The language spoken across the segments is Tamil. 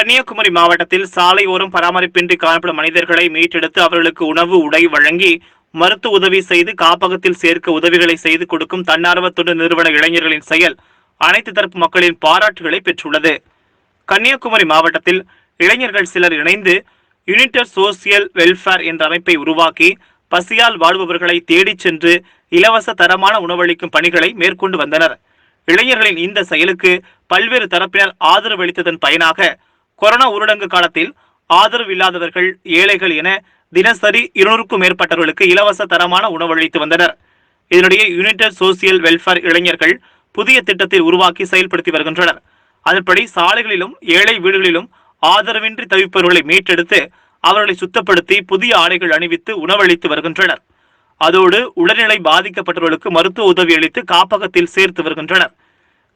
கன்னியாகுமரி மாவட்டத்தில் சாலையோரம் பராமரிப்பின்றி காணப்படும் மனிதர்களை மீட்டெடுத்து அவர்களுக்கு உணவு உடை வழங்கி மருத்துவ உதவி செய்து காப்பகத்தில் சேர்க்க உதவிகளை செய்து கொடுக்கும் தன்னார்வ தொண்டு நிறுவன இளைஞர்களின் செயல் அனைத்து தரப்பு மக்களின் பாராட்டுகளை பெற்றுள்ளது. கன்னியாகுமரி மாவட்டத்தில் இளைஞர்கள் சிலர் இணைந்து யுனைடெட் சோசியல் வெல்ஃபேர் என்ற அமைப்பை உருவாக்கி பசியால் வாழ்பவர்களை தேடிச் சென்று இலவச தரமான உணவளிக்கும் பணிகளை மேற்கொண்டு வந்தனர். இளைஞர்களின் இந்த செயலுக்கு பல்வேறு தரப்பினர் ஆதரவு அளித்ததன் பயனாக கொரோனா ஊரடங்கு காலத்தில் ஆதரவு இல்லாதவர்கள், ஏழைகள் என தினசரி 200க்கும் மேற்பட்டவர்களுக்கு இலவச தரமான உணவு அளித்து வந்தனர். இதனிடையே யுனைடெட் சோசியல் வெல்ஃபேர் இளைஞர்கள் புதிய திட்டத்தை உருவாக்கி செயல்படுத்தி வருகின்றனர். அதன்படி சாலைகளிலும் ஏழை வீடுகளிலும் ஆதரவின்றி தவிப்பவர்களை மீட்டெடுத்து அவர்களை சுத்தப்படுத்தி புதிய ஆடைகள் அணிவித்து உணவளித்து வருகின்றனர். அதோடு உடல்நிலை பாதிக்கப்பட்டவர்களுக்கு மருத்துவ உதவி அளித்து காப்பகத்தில் சேர்த்து வருகின்றனர்.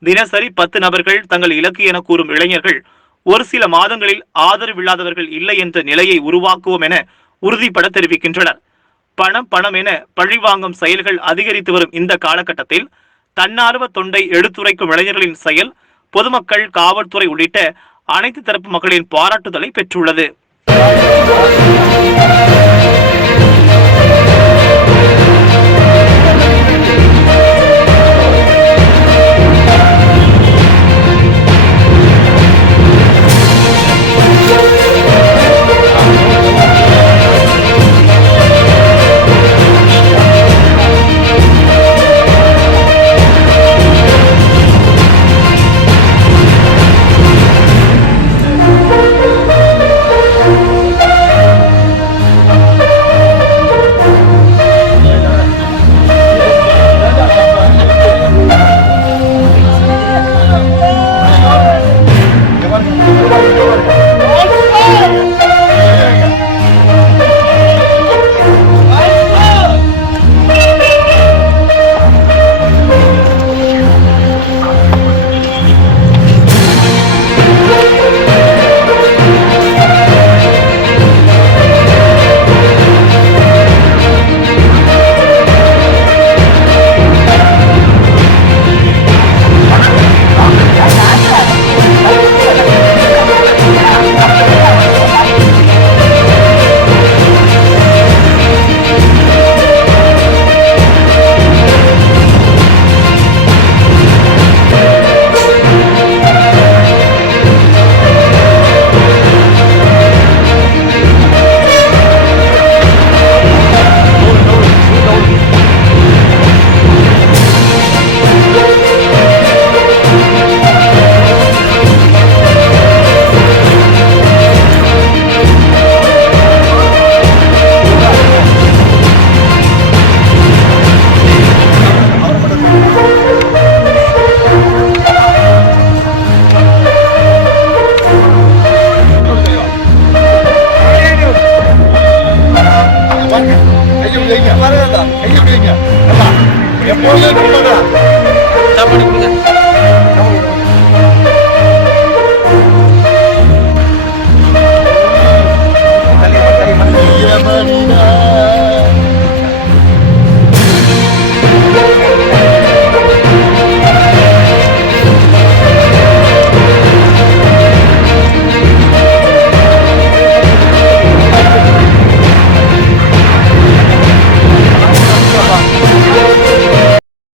தினசரி 10 நபர்கள் தங்கள் இலக்கு என கூறும் இளைஞர்கள் ஒரு சில மாதங்களில் ஆதரவில்லாதவர்கள் இல்லை என்ற நிலையை உருவாக்குவோம் என உறுதிபட தெரிவிக்கின்றனர். பணம் என பழிவாங்கும் செயல்கள் அதிகரித்து வரும் இந்த காலகட்டத்தில் தன்னார்வ தொண்டை எடுத்துரைக்கும் இளைஞர்களின் செயல் பொதுமக்கள், காவல்துறை உள்ளிட்ட அனைத்து தரப்பு மக்களின் பாராட்டுதலை பெற்றுள்ளது. Gracias.